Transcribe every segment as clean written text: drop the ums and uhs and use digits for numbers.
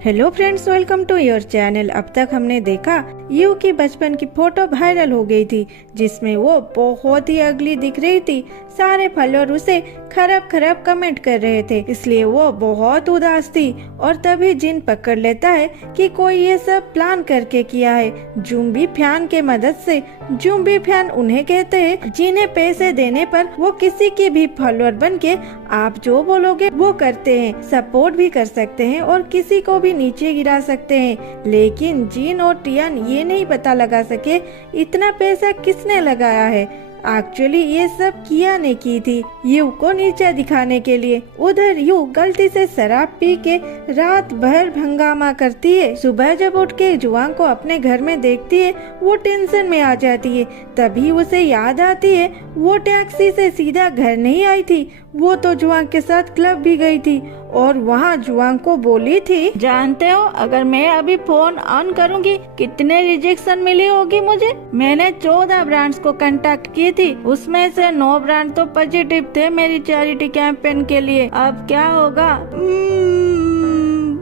Hello friends, welcome to your channel. अब तक हमने देखा यू की बचपन की फोटो वायरल हो गई थी जिसमें वो बहुत ही अगली दिख रही थी। सारे फॉलोअर उसे खराब खराब कमेंट कर रहे थे, इसलिए वो बहुत उदास थी। और तभी जिन पकड़ लेता है कि कोई ये सब प्लान करके किया है जुम्बी फैन के मदद से। जुम्बी फैन उन्हें कहते हैं जिन्हें पैसे देने पर वो किसी के भी फॉलोअर बन के आप जो बोलोगे वो करते हैं, सपोर्ट भी कर सकते हैं और किसी को भी नीचे गिरा सकते हैं। लेकिन जिन और टियान ये नहीं पता लगा सके इतना पैसा किसने लगाया है। एक्चुअली ये सब किया ने की थी यू को नीचे दिखाने के लिए। उधर यू गलती से शराब पी के रात भर हंगामा करती है। सुबह जब उठ के जुआंग को अपने घर में देखती है वो टेंशन में आ जाती है। तभी उसे याद आती है वो टैक्सी से सीधा घर नहीं आई थी, वो तो जुआंग के साथ क्लब भी गई थी और वहाँ जुआंग को बोली थी, जानते हो अगर मैं अभी फोन ऑन करूँगी कितने रिजेक्शन मिली होगी मुझे। मैंने 14 ब्रांड्स को कांटेक्ट की थी, उसमें से 9 ब्रांड तो पॉजिटिव थे मेरी चैरिटी कैंपेन के लिए। अब क्या होगा?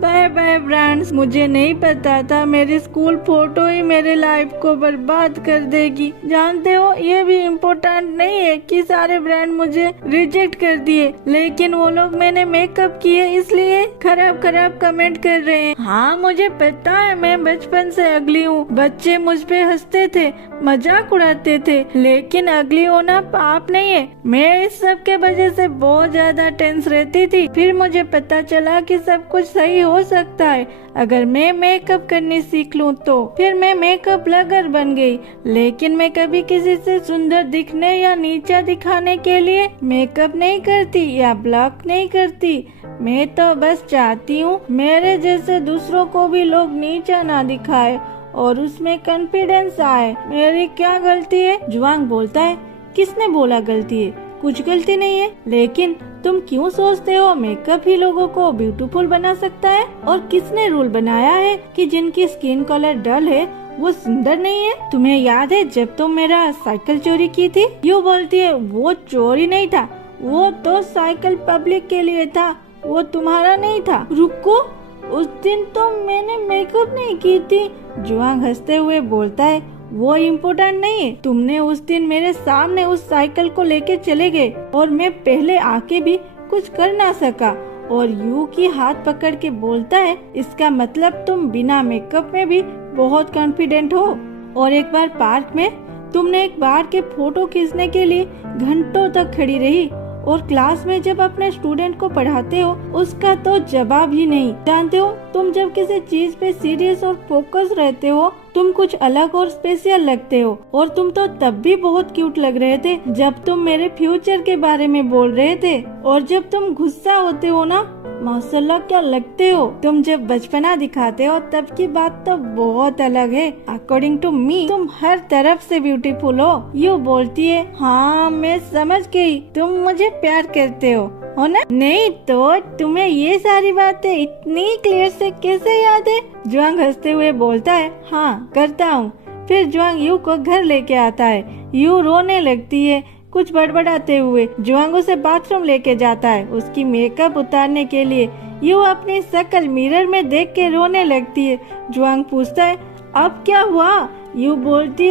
Bye bye brands. मुझे नहीं पता था मेरी स्कूल फोटो ही मेरे लाइफ को बर्बाद कर देगी। जानते हो ये भी इम्पोर्टेंट नहीं है कि सारे ब्रांड मुझे रिजेक्ट कर दिए, लेकिन वो लोग मैंने मेकअप किए इसलिए खराब खराब कमेंट कर रहे हैं। हाँ मुझे पता है मैं बचपन से अगली हूँ, बच्चे मुझ पे हंसते थे, मजाक उड़ाते थे, लेकिन अगली होना पाप नहीं है। मैं इस सब के वजह से बहुत ज्यादा टेंस रहती थी। फिर मुझे पता चला कि सब कुछ सही हो सकता है अगर मैं मेकअप करनी सीख लूं तो। फिर मैं मेकअप ब्लॉगर बन गई, लेकिन मैं कभी किसी से सुंदर दिखने या नीचा दिखाने के लिए मेकअप नहीं करती या ब्लॉग नहीं करती। मैं तो बस चाहती हूँ मेरे जैसे दूसरों को भी लोग नीचा ना दिखाए और उसमें कॉन्फिडेंस आए। मेरी क्या गलती है? जुआंग बोलता है, किसने बोला गलती है? कुछ गलती नहीं है, लेकिन तुम क्यों सोचते हो मेकअप ही लोगों को ब्यूटीफुल बना सकता है? और किसने रूल बनाया है कि जिनकी स्किन कलर डल है वो सुंदर नहीं है? तुम्हें याद है जब तुम मेरा साइकिल चोरी की थी? यू बोलती है वो चोरी नहीं था, वो तो साइकिल पब्लिक के लिए था, वो तुम्हारा नहीं था। रुको, उस दिन तो मैंने मेकअप नहीं की थी। जुआंग हंसते हुए बोलता है, वो इम्पोर्टेंट नहीं है। तुमने उस दिन मेरे सामने उस साइकिल को लेके चले गए और मैं पहले आके भी कुछ कर ना सका। और यू की हाथ पकड़ के बोलता है, इसका मतलब तुम बिना मेकअप में भी बहुत कॉन्फिडेंट हो। और एक बार पार्क में तुमने एक बार के फोटो खींचने के लिए घंटों तक खड़ी रही और क्लास में जब अपने स्टूडेंट को पढ़ाते हो उसका तो जवाब ही नहीं। जानते हो तुम जब किसी चीज पे सीरियस और फोकस रहते हो तुम कुछ अलग और स्पेशल लगते हो। और तुम तो तब भी बहुत क्यूट लग रहे थे जब तुम मेरे फ्यूचर के बारे में बोल रहे थे। और जब तुम गुस्सा होते हो ना, माशाल्लाह क्या लगते हो। तुम जब बचपना दिखाते हो तब की बात तो बहुत अलग है। अकॉर्डिंग टू मी तुम हर तरफ से ब्यूटीफुल हो। यू बोलती है, हाँ मैं समझ गई, तुम मुझे प्यार करते हो ना? नहीं तो तुम्हें ये सारी बातें इतनी क्लियर से कैसे याद है? जुआंग हंसते हुए बोलता है, हाँ करता हूँ। फिर जुआंग यू को घर लेके आता है। यू रोने लगती है कुछ बड़बड़ाते हुए। जुआंग उसे बाथरूम लेके जाता है उसकी मेकअप उतारने के लिए। यू अपनी शक्ल मिरर में देख के रोने लगती है। जुआंग पूछता है, अब क्या हुआ? यू बोलती,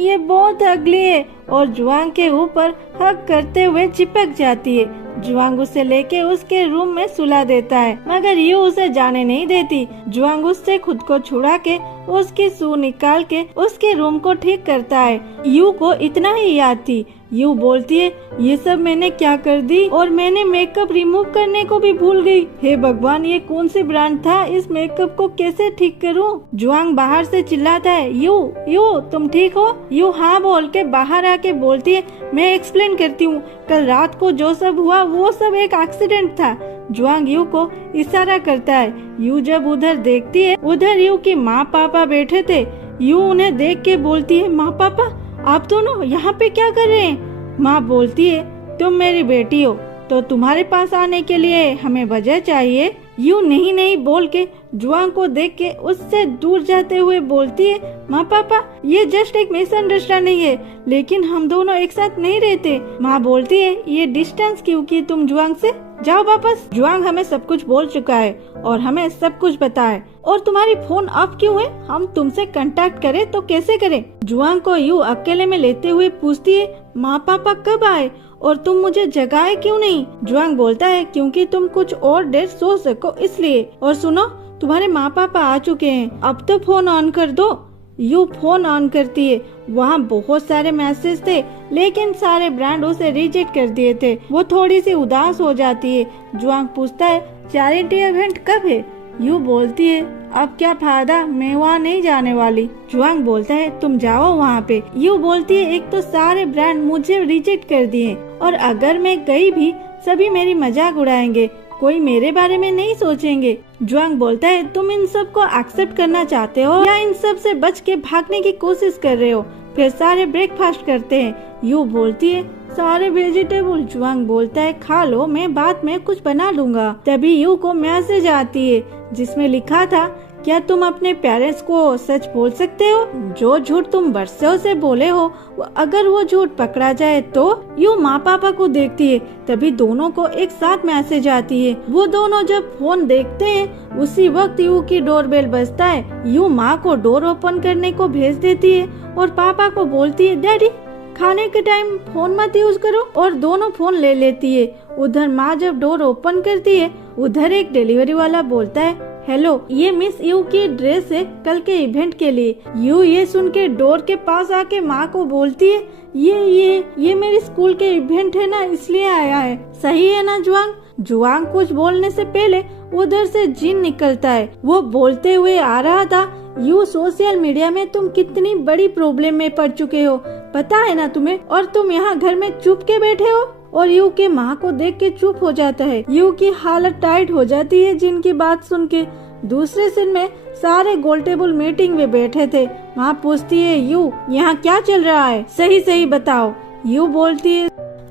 ये बहुत अगली है और जुआंग के ऊपर हग करते हुए चिपक जाती है। जुआंग उसे लेके उसके रूम में सुला देता है, मगर यू उसे जाने नहीं देती। जुआंग उससे खुद को छुड़ा के उसकी सू निकाल के उसके रूम को ठीक करता है। यू को इतना ही याद थी। यू बोलती है, ये सब मैंने क्या कर दी और मैंने मेकअप रिमूव करने को भी भूल गई। हे भगवान, ये कौन सी ब्रांड था, इस मेकअप को कैसे ठीक करूं? जुआंग बाहर से चिल्लाता है, यू तुम ठीक हो? यू हाँ बोल के बाहर आके बोलती है, मैं एक्सप्लेन करती हूँ, कल रात को जो सब हुआ वो सब एक एक्सीडेंट था। जुआंग यू को इशारा करता है। यू जब उधर देखती है उधर यू की माँ पापा बैठे थे। यू उन्हें देख के बोलती है, माँ पापा आप दोनों यहाँ पे क्या कर रहे हैं? माँ बोलती है, तुम मेरी बेटी हो तो तुम्हारे पास आने के लिए हमें वजह चाहिए। यू नहीं नहीं बोल के जुआंग को देख के उससे दूर जाते हुए बोलती है, माँ पापा ये जस्ट एक मिसअंडरस्टैंडिंग है, लेकिन हम दोनों एक साथ नहीं रहते। माँ बोलती है, ये डिस्टेंस क्यों की तुम जुआंग से? जाओ वापस। जुआंग हमें सब कुछ बोल चुका है और हमें सब कुछ पता है। और तुम्हारी फोन ऑफ क्यों है? हम तुमसे कांटेक्ट करें तो कैसे करें? जुआंग को यू अकेले में लेते हुए पूछती है, माँ पापा कब आए और तुम मुझे जगाए क्यों नहीं? जुआंग बोलता है, क्योंकि तुम कुछ और देर सो सको इसलिए। और सुनो, तुम्हारे माँ पापा आ चुके हैं, अब तो फोन ऑन कर दो। यू फोन ऑन करती है। वहाँ बहुत सारे मैसेज थे, लेकिन सारे ब्रांड उसे रिजेक्ट कर दिए थे। वो थोड़ी सी उदास हो जाती है। जुआंग पूछता है, चैरिटी इवेंट कब है? यू बोलती है, अब क्या फायदा, मैं वहाँ नहीं जाने वाली। जुआंग बोलता है, तुम जाओ वहाँ पे। यू बोलती है, एक तो सारे ब्रांड मुझे रिजेक्ट कर दिए और अगर मैं गई भी सभी मेरी मजाक उड़ाएंगे, कोई मेरे बारे में नहीं सोचेंगे। जुआंग बोलता है, तुम इन सब को एक्सेप्ट करना चाहते हो या इन सब से बच के भागने की कोशिश कर रहे हो? फिर सारे ब्रेकफास्ट करते हैं। यू बोलती है, सारे वेजिटेबल। जुआंग बोलता है, खा लो, मैं बाद में कुछ बना लूंगा। तभी यू को मैसेज आती है जिसमें लिखा था, क्या तुम अपने पेरेंट्स को सच बोल सकते हो? जो झूठ तुम बरसों से बोले हो, अगर वो झूठ पकड़ा जाए तो? यू माँ पापा को देखती है। तभी दोनों को एक साथ मैसेज आती है। वो दोनों जब फोन देखते हैं उसी वक्त यू की डोरबेल बजता है। यू माँ को डोर ओपन करने को भेज देती है और पापा को बोलती है, डैडी खाने के टाइम फोन मत यूज करो, और दोनों फोन ले लेती है। उधर माँ जब डोर ओपन करती है, उधर एक डिलीवरी वाला बोलता है, हेलो, ये मिस यू की ड्रेस है कल के इवेंट के लिए। यू ये सुन के डोर के पास आके माँ को बोलती है, ये मेरे स्कूल के इवेंट है ना, इसलिए आया है। सही है ना जुआंग? जुआंग कुछ बोलने से पहले उधर से जिन निकलता है। वो बोलते हुए आ रहा था, यू सोशल मीडिया में तुम कितनी बड़ी प्रॉब्लम में पड़ चुके हो, पता है ना तुम्हें? और तुम यहाँ घर में चुप के बैठे हो। और यू के माँ को देख के चुप हो जाता है। यू की हालत टाइट हो जाती है जिन की बात सुन के। दूसरे सीन में सारे गोल्टेबल मीटिंग में बैठे थे। माँ पूछती है, यू यहाँ क्या चल रहा है, सही सही बताओ। यू बोलती है,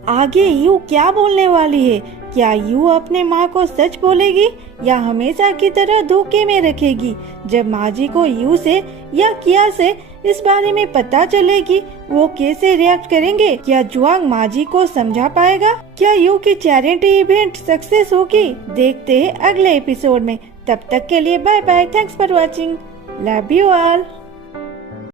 आगे यू क्या बोलने वाली है? क्या यू अपने माँ को सच बोलेगी या हमेशा की तरह धोखे में रखेगी? जब माँ जी को यू से या किया से इस बारे में पता चलेगी, वो कैसे रिएक्ट करेंगे? क्या जुआंग माँ जी को समझा पाएगा? क्या यू की चैरिटी इवेंट सक्सेस होगी? देखते हैं अगले एपिसोड में। तब तक के लिए bye bye. Thanks for watching. Love you all.